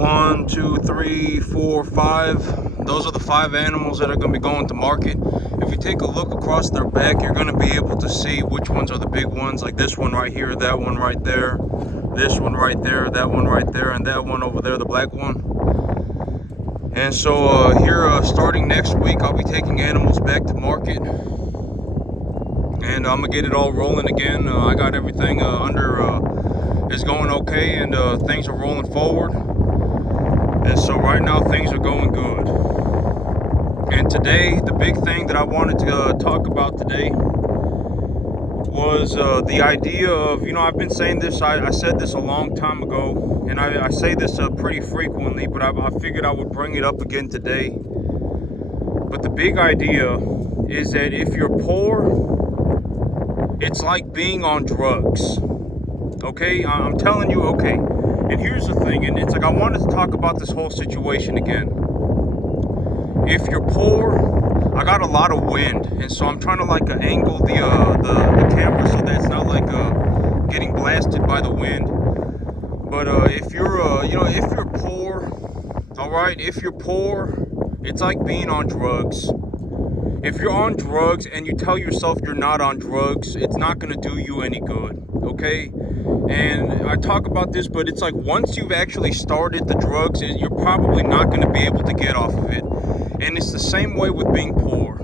1, 2, 3, 4, 5. Those are the 5 animals that are going to be going to market. If you take a look across their back, you're going to be able to see which ones are the big ones, like this one right here, that one right there, this one right there, that one right there, and that one over there, the black one. And so here, starting next week, I'll be taking animals back to market, and I'm gonna get it all rolling again. I got everything is going okay, and things are rolling forward. And so right now things are going good. And today, the big thing that I wanted to talk about today was the idea of, I've been saying this, I said this a long time ago, and I say this pretty frequently, but I figured I would bring it up again today. But the big idea is that if you're poor, it's like being on drugs. Okay, I'm telling you, okay. And here's the thing, and it's like I wanted to talk about this whole situation again. If you're poor, I got a lot of wind, and so I'm trying to angle the camera so that it's not getting blasted by the wind. But if you're if you're poor, all right, if you're poor, it's like being on drugs. If you're on drugs and you tell yourself you're not on drugs, it's not going to do you any good, okay? And I talk about this, but it's like once you've actually started the drugs, you're probably not going to be able to get off of it. And it's the same way with being poor.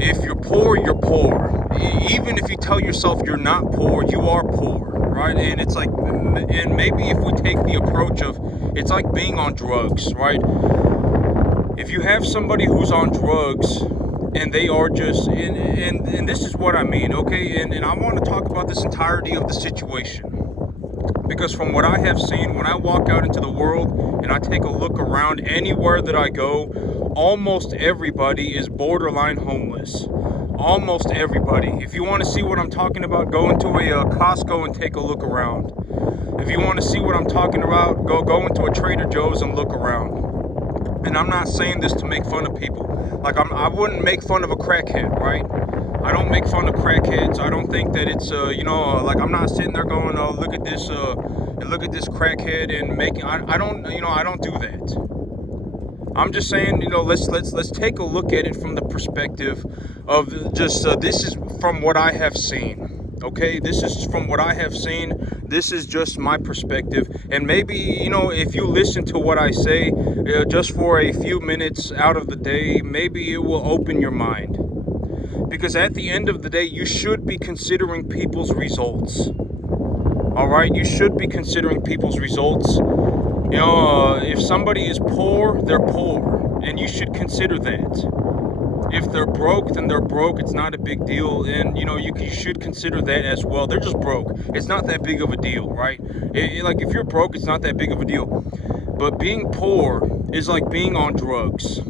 If you're poor, you're poor. Even if you tell yourself you're not poor, you are poor, right? And it's like, and maybe if we take the approach of, it's like being on drugs, right? If you have somebody who's on drugs and they are just, and this is what I mean, okay? And I want to talk about this entirety of the situation. Because from what I have seen, when I walk out into the world and I take a look around anywhere that I go, almost everybody is borderline homeless. Almost everybody. If you want to see what I'm talking about, go into a Costco and take a look around. If you want to see what I'm talking about, go into a Trader Joe's and look around. And I'm not saying this to make fun of people. I wouldn't make fun of a crackhead, right? I don't make fun of crackheads. I don't think that it's, I'm not sitting there going, oh, look at this crackhead and making. I don't do that. I'm just saying, let's take a look at it from the perspective of just this is from what I have seen. Okay, this is from what I have seen. This is just my perspective, and maybe if you listen to what I say just for a few minutes out of the day, maybe it will open your mind. Because at the end of the day, you should be considering people's results. All right, you should be considering people's results. If somebody is poor, they're poor, and you should consider that. If they're broke, then they're broke. It's not a big deal, and you should consider that as well. They're just broke. It's not that big of a deal, right? If you're broke, it's not that big of a deal. But being poor is like being on drugs.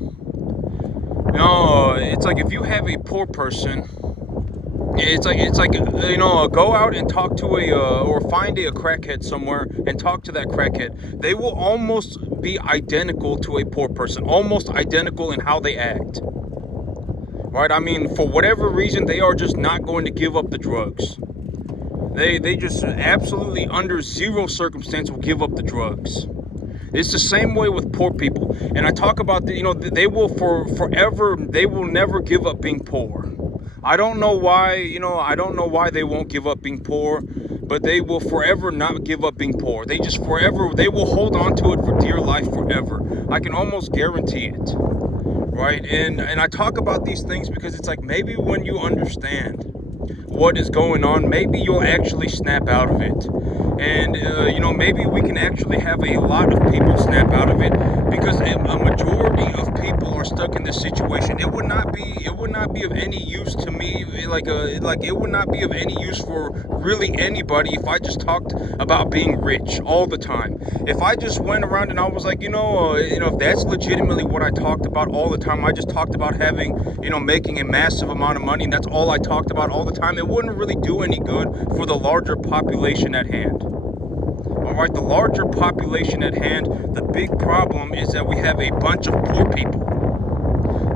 It's like if you have a poor person, go out and talk to or find a crackhead somewhere and talk to that crackhead. They will almost be identical to a poor person, almost identical in how they act. Right? I mean, for whatever reason, they are just not going to give up the drugs. They just absolutely under zero circumstance will give up the drugs. It's the same way with poor people. And I talk about, they will forever, they will never give up being poor. I don't know why, I don't know why they won't give up being poor, but they will forever not give up being poor. They just forever, they will hold on to it for dear life forever. I can almost guarantee it. Right? And I talk about these things because it's like maybe when you understand what is going on, maybe you'll actually snap out of it. And, maybe we can actually have a lot of people snap out of it, because a majority of people are stuck in this situation. It would not be of any use to me, it would not be of any use for really anybody if I just talked about being rich all the time. If I just went around and I was like, if that's legitimately what I talked about all the time, I just talked about having, making a massive amount of money, and that's all I talked about all the time, it wouldn't really do any good for the larger population at hand. All right, the larger population at hand, the big problem is that we have a bunch of poor people.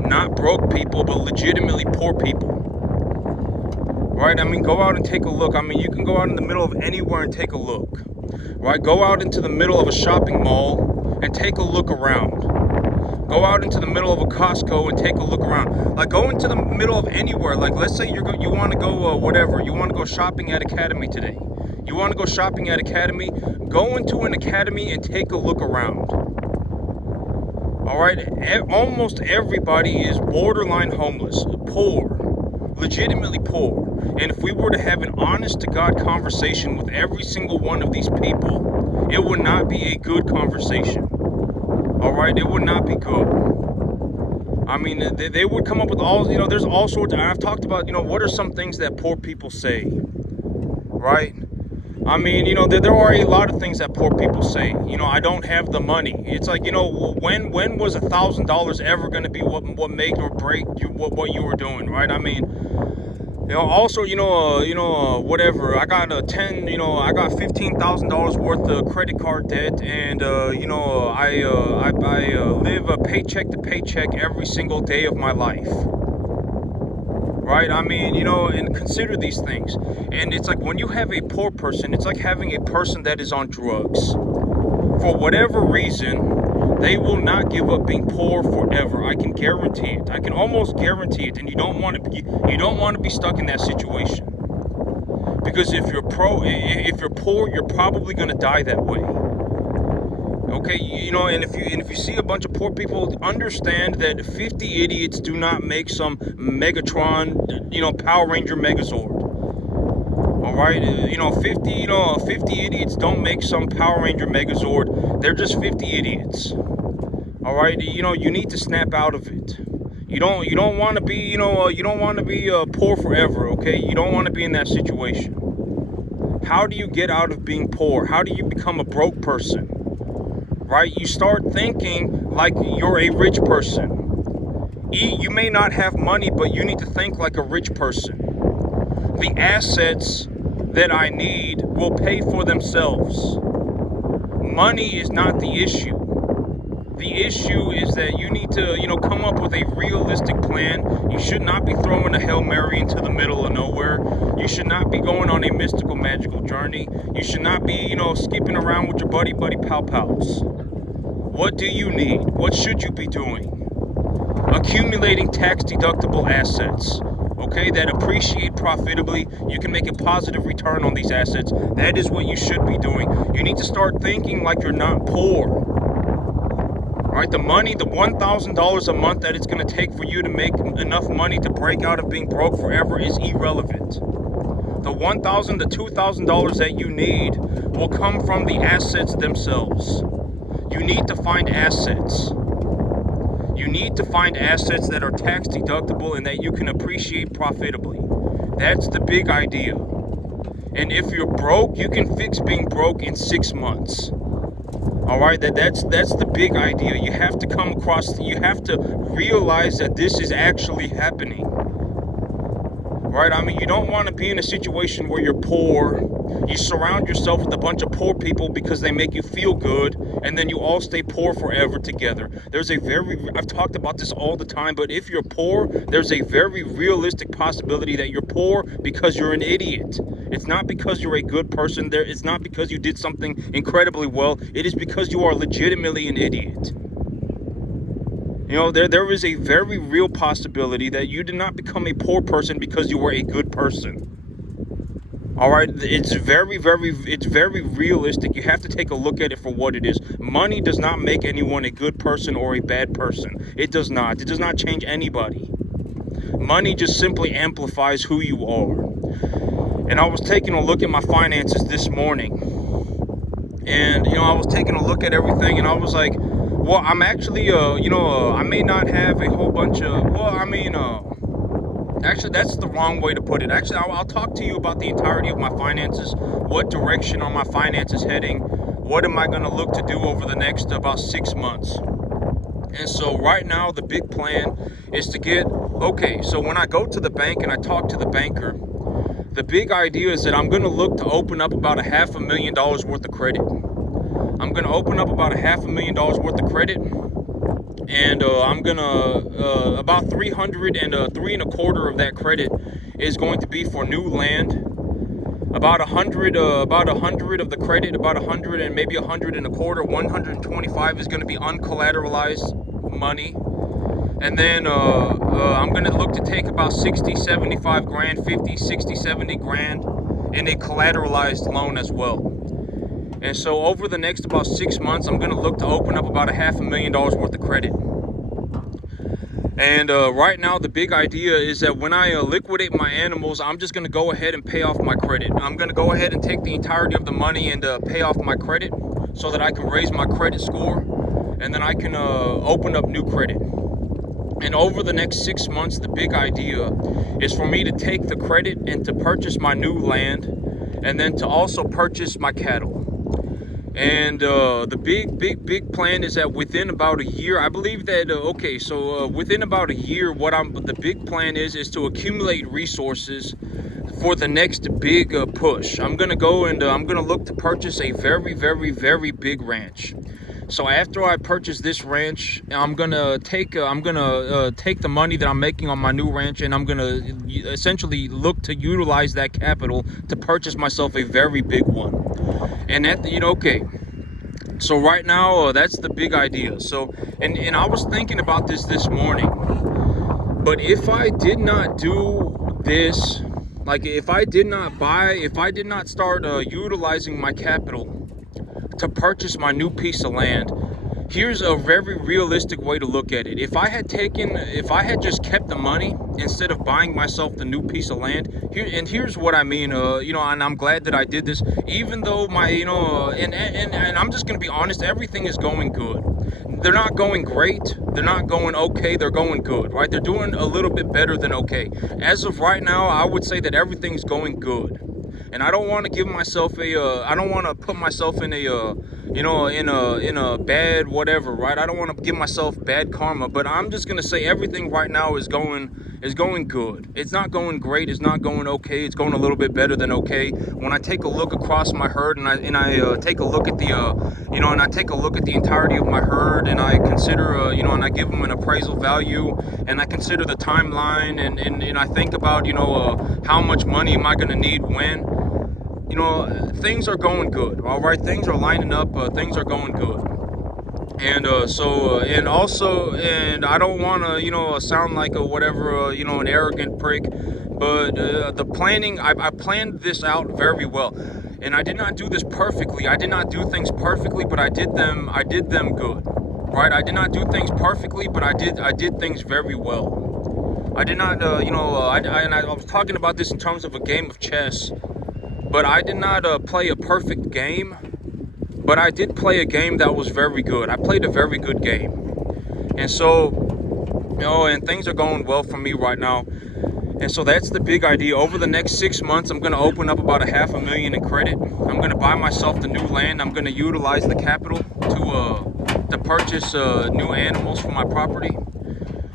Not broke people, but legitimately poor people. Right? I mean, go out and take a look. I mean, you can go out in the middle of anywhere and take a look. right? Go out into the middle of a shopping mall and take a look around. Go out into the middle of a Costco and take a look around. Like, go into the middle of anywhere. Like, let's say you want to go whatever. You want to go shopping at Academy today. You want to go shopping at Academy. Go into an Academy and take a look around. All right. Almost everybody is borderline homeless, poor, legitimately poor. And if we were to have an honest to God conversation with every single one of these people, it would not be a good conversation. All right, it would not be good. I mean, they would come up with all, there's all sorts. I've talked about, what are some things that poor people say, right? I mean, there are a lot of things that poor people say. I don't have the money. It's like, when was $1,000 ever going to be what make or break what you were doing, right? I mean, also, whatever. I got I got $15,000 worth of credit card debt, and I live a paycheck to paycheck every single day of my life. Right? I mean, and consider these things. And it's like when you have a poor person, it's like having a person that is on drugs. For whatever reason, they will not give up being poor forever. I can guarantee it. I can almost guarantee it. And you don't want to be stuck in that situation. Because if you're poor, you're probably going to die that way. Okay, and if you see a bunch of poor people, understand that 50 idiots do not make some Megatron, Power Ranger Megazord. All right, 50 idiots don't make some Power Ranger Megazord. They're just 50 idiots. All right, you need to snap out of it. You don't want to be, poor forever. Okay, you don't want to be in that situation. How do you get out of being poor? How do you become a broke person? Right? You start thinking like you're a rich person. You may not have money, but you need to think like a rich person. The assets that I need will pay for themselves. Money is not the issue. The issue is that you need to, come up with a realistic plan. You should not be throwing a Hail Mary into the middle of nowhere. You should not be going on a mystical, magical journey. You should not be, skipping around with your buddy pals. What do you need? What should you be doing? Accumulating tax-deductible assets, okay, that appreciate profitably. You can make a positive return on these assets. That is what you should be doing. You need to start thinking like you're not poor. Right, the money, the $1,000 a month that it's going to take for you to make enough money to break out of being broke forever is irrelevant. The $1,000 to $2,000 that you need will come from the assets themselves. You need to find assets. You need to find assets that are tax deductible and that you can appreciate profitably. That's the big idea. And if you're broke, you can fix being broke in 6 months. All right, that's the big idea. You have to realize that this is actually happening. Right? I mean, you don't want to be in a situation where you're poor. You surround yourself with a bunch of poor people because they make you feel good, and then you all stay poor forever together. I've talked about this all the time, but if you're poor, there's a very realistic possibility that you're poor because you're an idiot. It's not because you're a good person. It's not because you did something incredibly well. It is because you are legitimately an idiot. There is a very real possibility that you did not become a poor person because you were a good person. All right, it's very realistic. You have to take a look at it for what it is. Money does not make anyone a good person or a bad person. It does not. It does not change anybody. Money just simply amplifies who you are. And I was taking a look at my finances this morning. And, I was taking a look at everything, and I was like, well, I'm actually, I may not have a whole bunch of, actually, that's the wrong way to put it. Actually, I'll talk to you about the entirety of my finances. What direction are my finances heading? What am I going to look to do over the next about 6 months? And so right now, the big plan is so when I go to the bank and I talk to the banker, the big idea is that I'm going to look to open up about $500,000 worth of credit. I'm going to open up about $500,000 worth of credit, and I'm going to, about 300 and 3 1/4 of that credit is going to be for new land. about 100 of the credit, about 100 and maybe 100 and a quarter, 125 is going to be uncollateralized money. And then I'm going to look to take about 60, 75 grand, 50, 60, 70 grand in a collateralized loan as well. And so over the next about 6 months, I'm going to look to open up about $500,000 worth of credit. And right now, the big idea is that when I liquidate my animals, I'm just going to go ahead and pay off my credit. I'm going to go ahead and take the entirety of the money and pay off my credit so that I can raise my credit score, and then I can open up new credit. And over the next 6 months, the big idea is for me to take the credit and to purchase my new land, and then to also purchase my cattle. And the big plan is that within about a year, I believe that within about a year, the big plan is to accumulate resources for the next big push. I'm gonna go and I'm gonna look to purchase a very, very, very big ranch. So after I purchase this ranch, I'm gonna take the money that I'm making on my new ranch, and I'm gonna essentially look to utilize that capital to purchase myself a very big one. And so right now, that's the big idea. So, and I was thinking about this morning, but if I did not do this, like if I did not start utilizing my capital to purchase my new piece of land, here's a very realistic way to look at it. If I had just kept the money instead of buying myself the new piece of land, here's what I mean, and I'm glad that I did this, even though and I'm just gonna be honest, everything is going good. They're not going great, they're not going okay, they're going good, right? They're doing a little bit better than okay. As of right now, I would say that everything's going good. And I don't want to give myself I don't want to put myself in a bad whatever, right? I don't want to give myself bad karma, but I'm just gonna say everything right now is going good. It's not going great, it's not going okay, it's going a little bit better than okay. When I take a look across my herd and I take a look at and I take a look at the entirety of my herd, and I consider and I give them an appraisal value, and I consider the timeline, and I think about how much money am I gonna need when. Things are going good, all right? Things are lining up, things are going good. And and I don't want to, sound like a whatever, an arrogant prick, but the planning, I planned this out very well. And I did not do this perfectly. I did not do things perfectly, but I did them good, right? I did not do things perfectly, but I did things very well. I did not, I was talking about this in terms of a game of chess. But I did not play a perfect game, but I did play a game that was very good. I played a very good game. And so, and things are going well for me right now. And so that's the big idea. Over the next 6 months, I'm going to open up about $500,000 in credit. I'm going to buy myself the new land. I'm going to utilize the capital to purchase new animals for my property.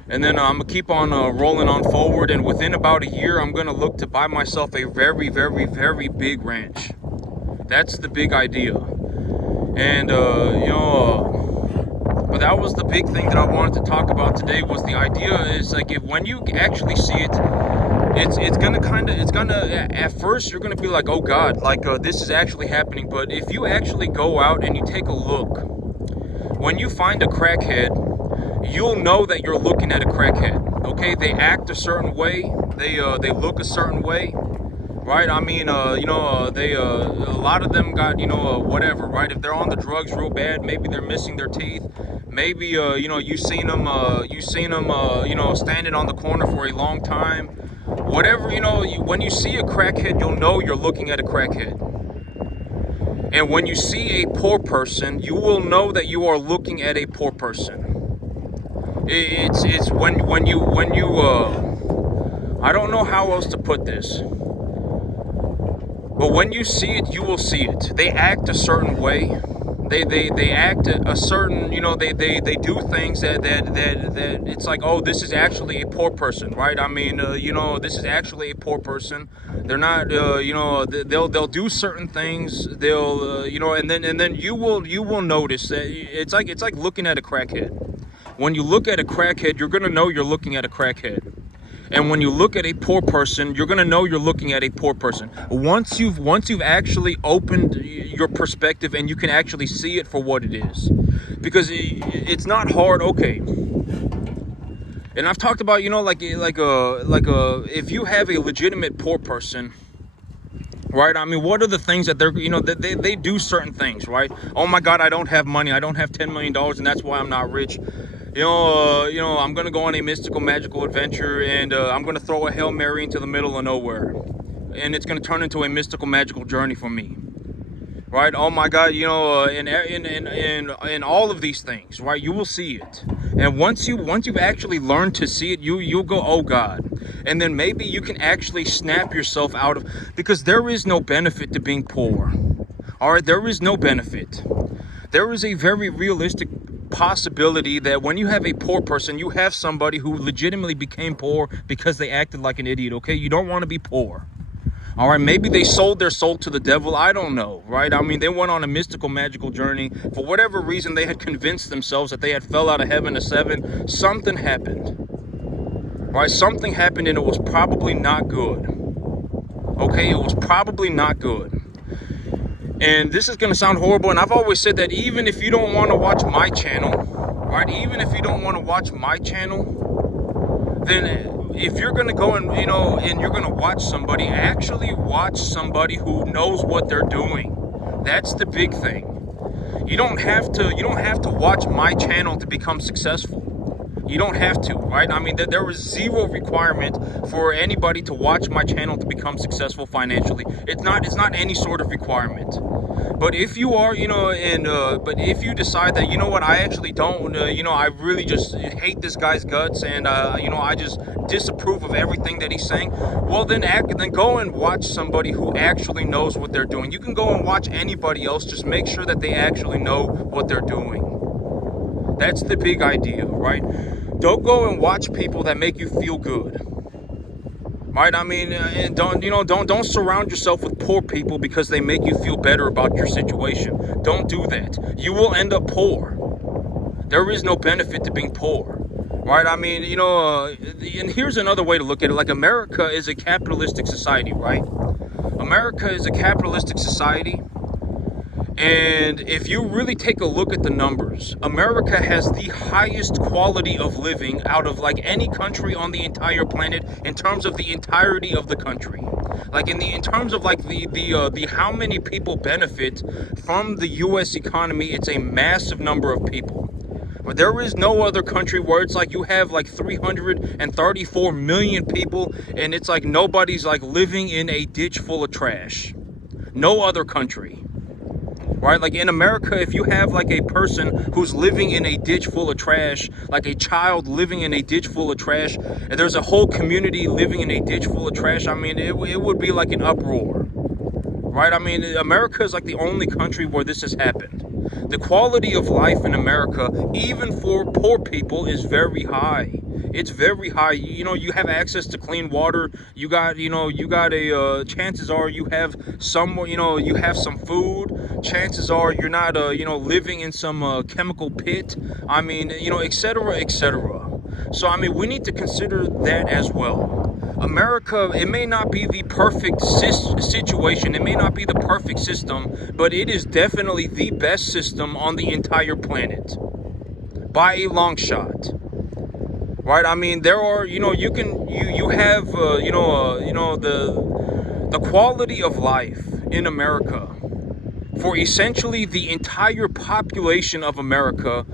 And then I'm going to keep on rolling on forward. And within about a year, I'm going to look to buy myself a very, very, very big ranch. That's the big idea. And, but that was the big thing that I wanted to talk about today. Was the idea is like, when you actually see it, it's gonna at first you're gonna be like, oh God, like this is actually happening. But if you actually go out and you take a look, when you find a crackhead, you'll know that you're looking at a crackhead. Okay, they act a certain way, they look a certain way, right? I mean, they a lot of them got whatever, right? If they're on the drugs real bad, maybe they're missing their teeth. Maybe you've seen them standing on the corner for a long time. Whatever, when you see a crackhead, you'll know you're looking at a crackhead. And when you see a poor person, you will know that you are looking at a poor person. It's when you I don't know how else to put this, but when you see it, you will see it. They act a certain way. They act a certain, they do things that it's like, oh, this is actually a poor person, right? I mean, this is actually a poor person. They're not, they'll do certain things. They'll, and then you will notice that it's like looking at a crackhead. When you look at a crackhead, you're gonna know you're looking at a crackhead. And when you look at a poor person, you're gonna know you're looking at a poor person. Once you've actually opened your perspective and you can actually see it for what it is, because it's not hard. Okay. And I've talked about, if you have a legitimate poor person, right? I mean, what are the things that they do certain things, right? Oh my God, I don't have money. I don't have $10 million, and that's why I'm not rich. I'm gonna go on a mystical, magical adventure, and I'm gonna throw a Hail Mary into the middle of nowhere, and it's gonna turn into a mystical, magical journey for me, right? Oh my God, in all of these things, right? You will see it, and once you've actually learned to see it, you'll go, oh God, and then maybe you can actually snap yourself out of, because there is no benefit to being poor. All right, there is no benefit. There is a very realistic possibility that when you have a poor person, you have somebody who legitimately became poor because they acted like an idiot. Okay, you don't want to be poor. All right, maybe they sold their soul to the devil. I don't know, right? I mean, they went on a mystical, magical journey. For whatever reason, they had convinced themselves that they had fell out of heaven to seven. Something happened, right? Something happened, and it was probably not good. Okay, it was probably not good. And this is going to sound horrible, and I've always said that even if you don't want to watch my channel, right, even if you don't want to watch my channel, then if you're going to go and you're going to watch somebody, actually watch somebody who knows what they're doing. That's the big thing. You don't have to watch my channel to become successful. You don't have to, right? I mean, there is zero requirement for anybody to watch my channel to become successful financially. It's not any sort of requirement. But if you are, but if you decide that, you know what, I actually don't, I really just hate this guy's guts, and I just disapprove of everything that he's saying, well, then go and watch somebody who actually knows what they're doing. You can go and watch anybody else, just make sure that they actually know what they're doing. That's the big idea, right? Don't go and watch people that make you feel good, right? I mean, don't surround yourself with poor people because they make you feel better about your situation. Don't do that. You will end up poor. There is no benefit to being poor, right? I mean, and here's another way to look at it. Like, America is a capitalistic society, right? America is a capitalistic society. And if you really take a look at the numbers, America has the highest quality of living out of like any country on the entire planet in terms of the entirety of the country. Like in terms of like the how many people benefit from the US economy, it's a massive number of people. But there is no other country where it's like you have like 334 million people and it's like nobody's like living in a ditch full of trash. No other country. Right? Like in America, if you have like a person who's living in a ditch full of trash, like a child living in a ditch full of trash, and there's a whole community living in a ditch full of trash, I mean, it would be like an uproar. Right? I mean, America is like the only country where this has happened. The quality of life in America, even for poor people, is very high. It's very high. You have access to clean water. You got chances are you have you have some food. Chances are you're not, living in some chemical pit. I mean, et cetera, et cetera. So, I mean, we need to consider that as well. America, it may not be the perfect situation, it may not be the perfect system, but it is definitely the best system on the entire planet, by a long shot. Right? I mean, there are, you have, the quality of life in America for essentially the entire population of America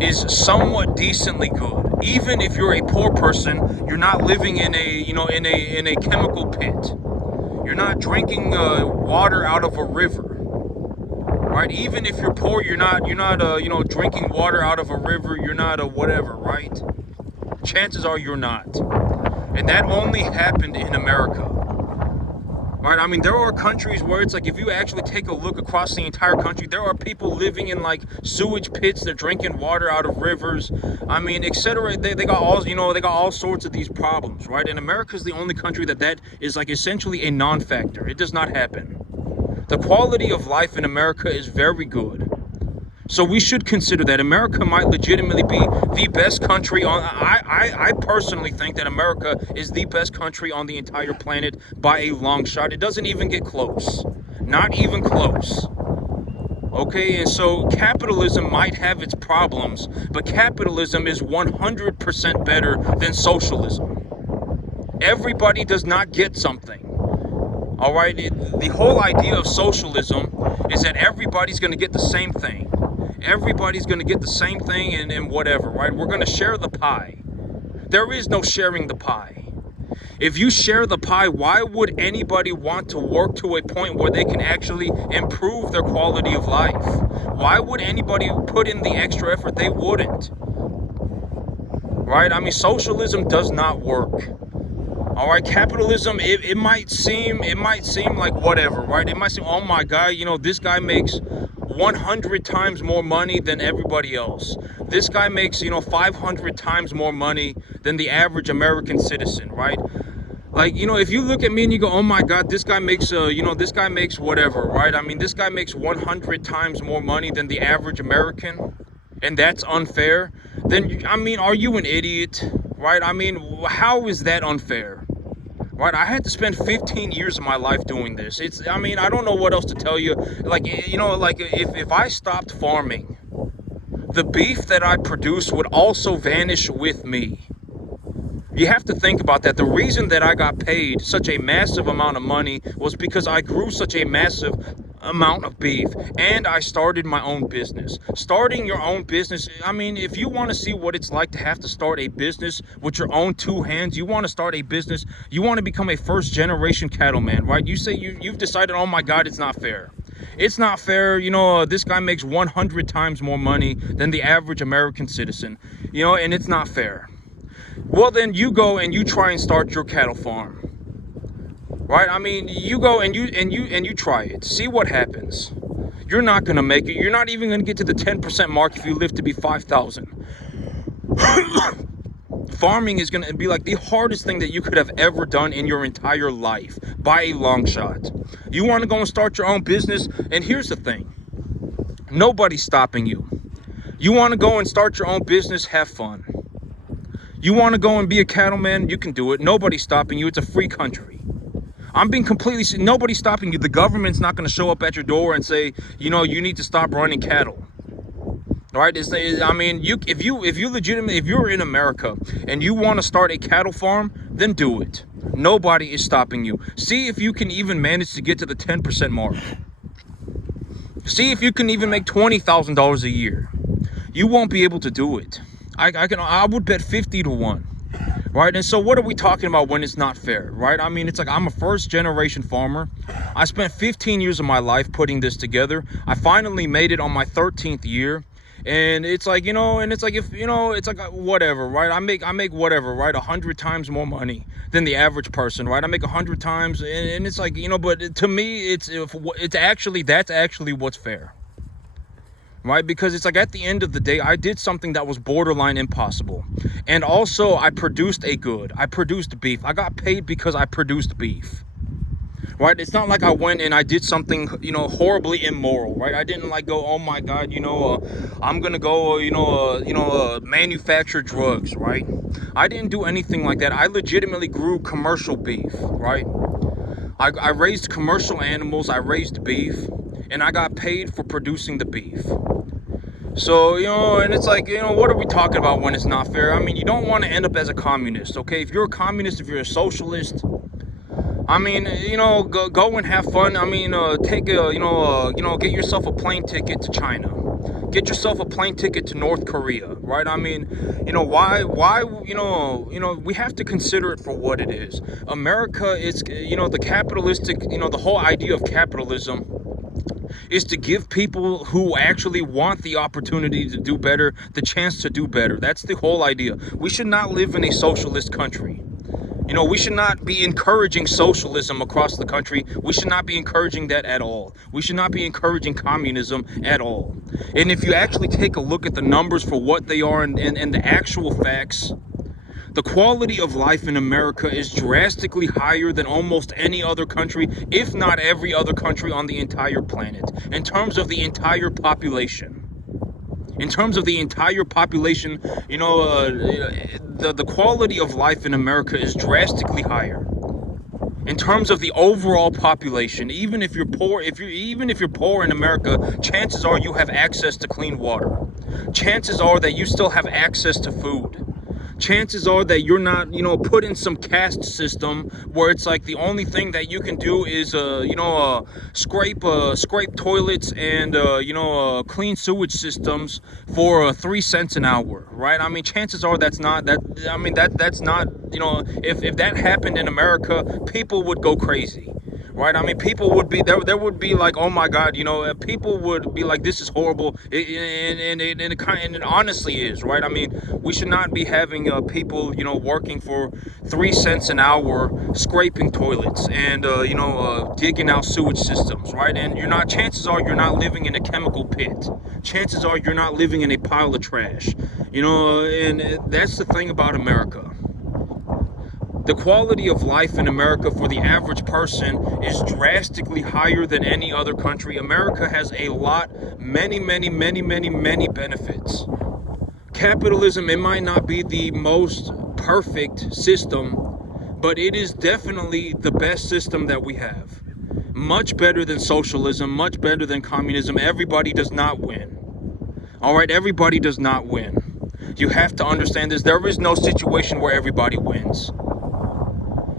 is somewhat decently good. Even if you're a poor person, you're not living in a chemical pit. You're not drinking water out of a river, right? Even if you're poor, you're not drinking water out of a river. You're not a whatever, right? Chances are you're not, and that only happened in America. Right? I mean, there are countries where it's like if you actually take a look across the entire country, there are people living in like sewage pits. They're drinking water out of rivers. I mean, etc. They got all sorts of these problems, right? And America is the only country that is like essentially a non-factor. It does not happen. The quality of life in America is very good. So we should consider that America might legitimately be the best country on. I personally think that America is the best country on the entire planet by a long shot. It doesn't even get close. Not even close. Okay, and so capitalism might have its problems, but capitalism is 100% better than socialism. Everybody does not get something. All right, the whole idea of socialism is that everybody's going to get the same thing. Everybody's going to get the same thing and whatever, right? We're going to share the pie. There is no sharing the pie. If you share the pie, why would anybody want to work to a point where they can actually improve their quality of life? Why would anybody put in the extra effort? They wouldn't. Right? I mean, socialism does not work. All right, capitalism, it might seem like whatever, right? It might seem, oh my God, this guy makes 100 times more money than everybody else. This guy makes, 500 times more money than the average American citizen, right? Like, if you look at me and you go, oh my God, this guy makes, this guy makes whatever, right? I mean, this guy makes 100 times more money than the average American, and that's unfair. Then, I mean, are you an idiot, right? I mean, how is that unfair? Right, I had to spend 15 years of my life doing this. I mean, I don't know what else to tell you. Like, if I stopped farming, the beef that I produce would also vanish with me. You have to think about that. The reason that I got paid such a massive amount of money was because I grew such a massive amount of beef and I started my own business. Starting your own business, I mean, if you want to see what it's like to have to start a business with your own two hands, you want to start a business, you want to become a first generation cattleman, right? You say you've decided, oh my God, it's not fair. It's not fair, this guy makes 100 times more money than the average American citizen, and it's not fair. Well, then you go and you try and start your cattle farm. Right? I mean, you go and you try it. See what happens. You're not going to make it. You're not even going to get to the 10% mark if you live to be 5,000. Farming is going to be like the hardest thing that you could have ever done in your entire life by a long shot. You want to go and start your own business, and here's the thing. Nobody's stopping you. You want to go and start your own business, have fun. You want to go and be a cattleman, you can do it. Nobody's stopping you. It's a free country. I'm being completely, nobody's stopping you. The government's not going to show up at your door and say, you need to stop running cattle. All right? I mean, if you're in America and you want to start a cattle farm, then do it. Nobody is stopping you. See if you can even manage to get to the 10% mark. See if you can even make $20,000 a year. You won't be able to do it. I would bet 50 to 1. Right? And so what are we talking about when it's not fair, right? I mean, it's like I'm a first generation farmer. I spent 15 years of my life putting this together. I finally made it on my 13th year. And it's like, and it's like, if, it's like whatever, right? I make whatever, right? 100 times more money than the average person, right? I make 100 times. And it's like, but to me, that's actually what's fair. Right? Because it's like at the end of the day, I did something that was borderline impossible. And also I produced a good. I produced beef. I got paid because I produced beef. Right? It's not like I went and I did something, horribly immoral, right? I didn't like go, oh my God, I'm going to go, manufacture drugs, right? I didn't do anything like that. I legitimately grew commercial beef, right? I raised commercial animals. I raised beef. And I got paid for producing the beef. So, and it's like, what are we talking about when it's not fair? I mean, you don't want to end up as a communist, okay? If you're a communist, if you're a socialist, I mean, go and have fun. I mean, get yourself a plane ticket to China. Get yourself a plane ticket to North Korea, right? I mean, why, we have to consider it for what it is. America is, the capitalistic, the whole idea of capitalism is to give people who actually want the opportunity to do better the chance to do better. That's the whole idea. We should not live in a socialist country. We should not be encouraging socialism across the country. We should not be encouraging that at all. We should not be encouraging communism at all. And if you actually take a look at the numbers for what they are and the actual facts, the quality of life in America is drastically higher than almost any other country, if not every other country on the entire planet, in terms of the entire population. In terms of the entire population, the quality of life in America is drastically higher. In terms of the overall population, even if you're poor, even if you're poor in America, chances are you have access to clean water. Chances are that you still have access to food. Chances are that you're not, put in some caste system where it's like the only thing that you can do is, scrape toilets and, clean sewage systems for 3 cents an hour, right? I mean, chances are that's not, that's not, if that happened in America, people would go crazy. Right, I mean, people would be there would be like, oh my God, people would be like, this is horrible, and it honestly is, right? I mean, we should not be having people, working for 3 cents an hour, scraping toilets and digging out sewage systems, right? And chances are you're not living in a chemical pit. Chances are you're not living in a pile of trash, and that's the thing about America. The quality of life in America for the average person is drastically higher than any other country. America has many benefits. Capitalism, it might not be the most perfect system, but it is definitely the best system that we have. Much better than socialism, much better than communism. Everybody does not win. All right, everybody does not win. You have to understand this. There is no situation where everybody wins.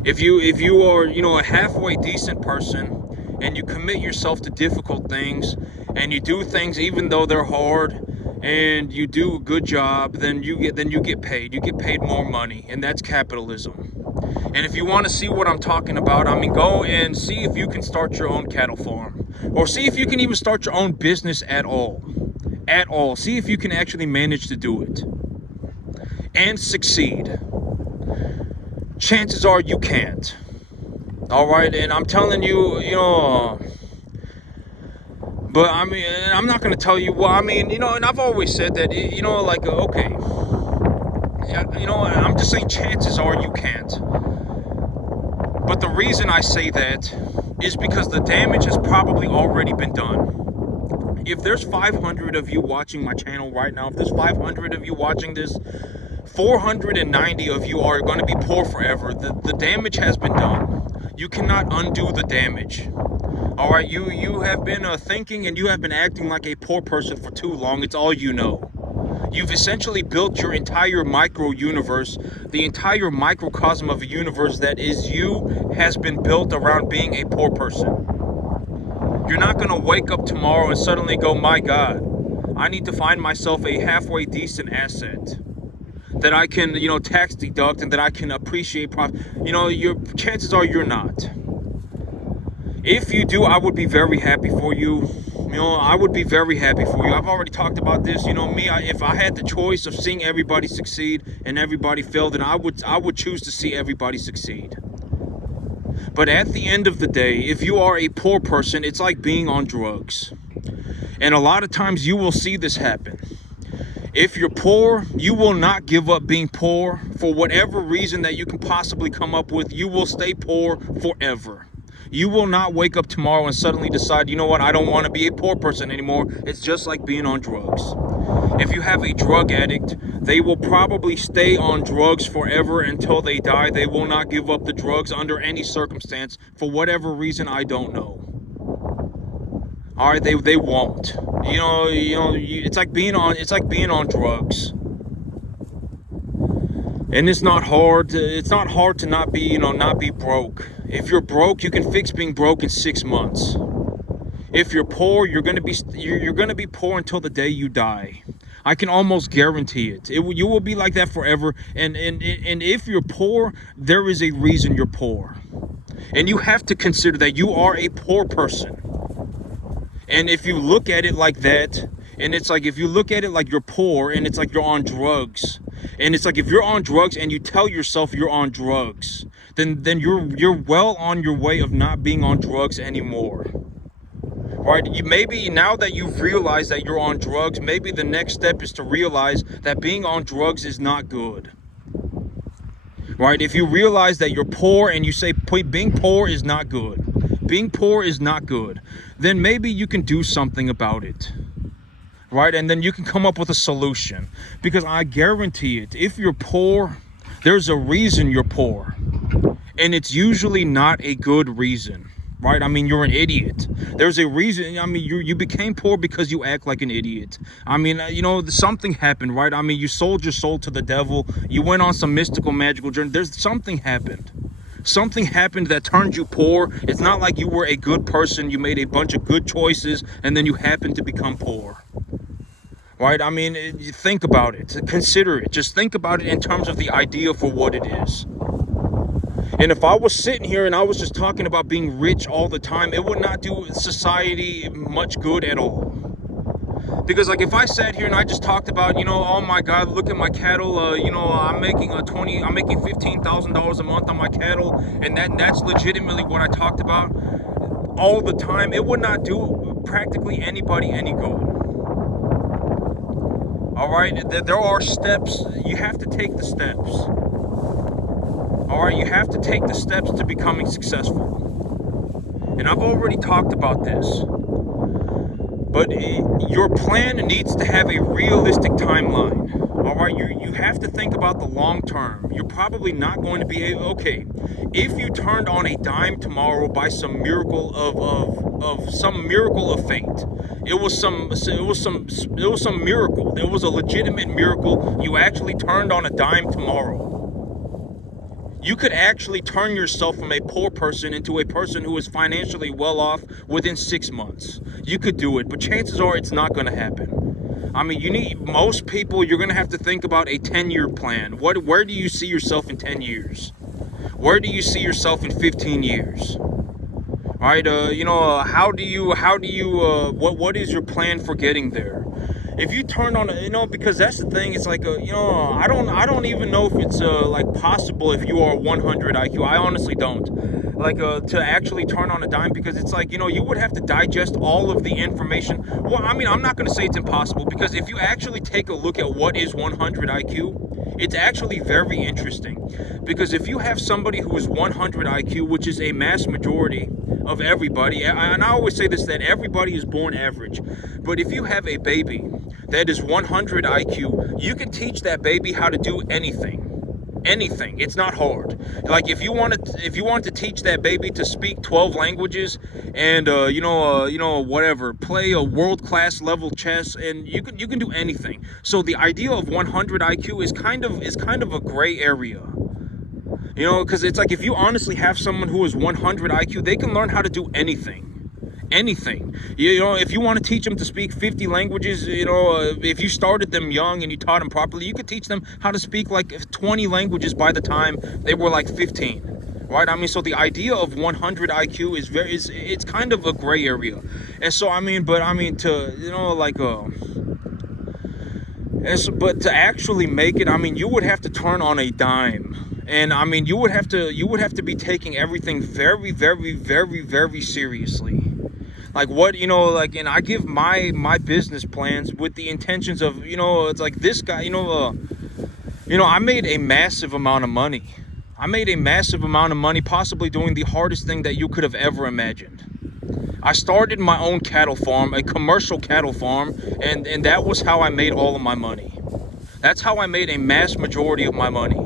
If you are, a halfway decent person and you commit yourself to difficult things and you do things even though they're hard and you do a good job, then you get paid. You get paid more money, and that's capitalism. And if you want to see what I'm talking about, I mean, go and see if you can start your own cattle farm, or see if you can even start your own business at all. See if you can actually manage to do it and succeed. Chances are you can't. All right, and I'm telling you, but I mean, I'm not going to tell you, well, I mean, and I've always said that, okay, I'm just saying chances are you can't. But the reason I say that is because the damage has probably already been done. If there's 500 of you watching my channel right now, if there's 500 of you watching this, 490 of you are going to be poor forever. The damage has been done. You cannot undo the damage. All right, you have been thinking and you have been acting like a poor person for too long. It's all you know. You've essentially built your entire micro universe, the entire microcosm of a universe that is you, has been built around being a poor person. You're not going to wake up tomorrow and suddenly go, my God, I need to find myself a halfway decent asset that I can, tax deduct and that I can appreciate profit. Your chances are you're not. If you do, I would be very happy for you. I would be very happy for you. I've already talked about this. If I had the choice of seeing everybody succeed and everybody fail, then I would choose to see everybody succeed. But at the end of the day, if you are a poor person, it's like being on drugs. And a lot of times you will see this happen. If you're poor, you will not give up being poor. For whatever reason that you can possibly come up with, you will stay poor forever. You will not wake up tomorrow and suddenly decide, I don't want to be a poor person anymore. It's just like being on drugs. If you have a drug addict, they will probably stay on drugs forever until they die. They will not give up the drugs under any circumstance. For whatever reason, I don't know. All right, they won't. It's like being on drugs. And it's not hard. It's not hard to not be broke. If you're broke, you can fix being broke in 6 months. If you're poor, you're gonna be poor until the day you die. I can almost guarantee it. You will be like that forever. And if you're poor, there is a reason you're poor, and you have to consider that you are a poor person. And if you look at it like that, and it's like if you look at it like you're poor and it's like you're on drugs, and it's like if you're on drugs and you tell yourself you're on drugs, then you're well on your way of not being on drugs anymore. Right? Maybe now that you've realized that you're on drugs, maybe the next step is to realize that being on drugs is not good. Right? If you realize that you're poor and you say being poor is not good, being poor is not good, then maybe you can do something about it. right? And then you can come up with a solution. Because I guarantee it, if you're poor, there's a reason you're poor. And it's usually not a good reason, right? I mean, you're an idiot. There's a reason. I mean, you became poor because you act like an idiot. I mean, something happened, right? I mean, you sold your soul to the devil. You went on some mystical, magical journey. There's something happened. Something happened that turned you poor. It's not like you were a good person. You made a bunch of good choices, and then you happened to become poor. Right? I mean, you think about it. Consider it. Just think about it in terms of the idea for what it is. And if I was sitting here and I was just talking about being rich all the time, it would not do society much good at all. Because like if I sat here and I just talked about, oh my God, look at my cattle, I'm making $15,000 a month on my cattle, and that's legitimately what I talked about all the time, it would not do practically anybody any good. All right, there are steps. You have to take the steps. All right, you have to take the steps to becoming successful. And I've already talked about this. But your plan needs to have a realistic timeline. All right, you have to think about the long term. You're probably not going to be able. Okay, if you turned on a dime tomorrow by some miracle of some miracle of fate, it was some miracle. There was a legitimate miracle. You actually turned on a dime tomorrow. You could actually turn yourself from a poor person into a person who is financially well off within 6 months. You could do it, but chances are it's not going to happen. I mean, most people, you're going to have to think about a 10-year plan. Where do you see yourself in 10 years? Where do you see yourself in 15 years? All right, what is your plan for getting there? If you turn on, because that's the thing. It's like, I don't even know if it's like possible if you are 100 IQ. I honestly don't. Like to actually turn on a dime, because it's like, you would have to digest all of the information. Well, I mean, I'm not going to say it's impossible, because if you actually take a look at what is 100 IQ, it's actually very interesting. Because if you have somebody who is 100 IQ, which is a mass majority of everybody, and I always say this, that everybody is born average, but if you have a baby that is 100 IQ, you can teach that baby how to do anything. It's not hard. Like if you want to teach that baby to speak 12 languages and whatever, play a world-class level chess, and you can do anything. So the idea of 100 IQ is kind of a gray area. Because it's like if you honestly have someone who is 100 IQ, they can learn how to do anything. If you want to teach them to speak 50 languages, if you started them young and you taught them properly, you could teach them how to speak like 20 languages by the time they were like 15, right? I mean, so the idea of 100 IQ is it's kind of a gray area. And so but to actually make it, I mean, you would have to turn on a dime. And I mean, you would have to be taking everything very, very, very, very seriously. Like and I give my business plans with the intentions of, it's like this guy, I made a massive amount of money. Possibly doing the hardest thing that you could have ever imagined. I started my own cattle farm, a commercial cattle farm, and that was how I made all of my money. That's how I made a mass majority of my money.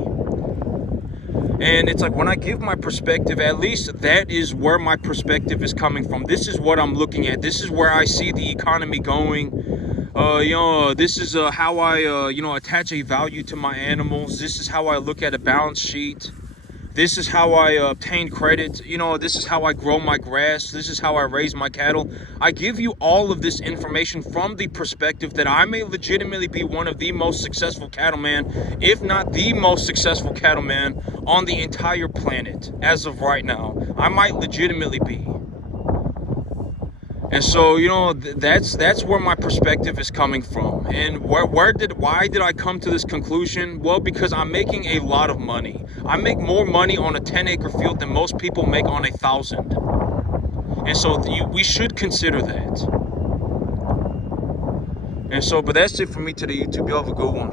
And it's like when I give my perspective, at least that is where my perspective is coming from. This is what I'm looking at. This is where I see the economy going. This is how I, attach a value to my animals. This is how I look at a balance sheet. This is how I obtain credit. This is how I grow my grass. This is how I raise my cattle. I give you all of this information from the perspective that I may legitimately be one of the most successful cattlemen, if not the most successful cattleman on the entire planet as of right now. I might legitimately be. And so, that's where my perspective is coming from. And why did I come to this conclusion? Well, because I'm making a lot of money. I make more money on a 10-acre field than most people make on 1,000. And so we should consider that. And so, but that's it for me today, YouTube. Y'all have a good one.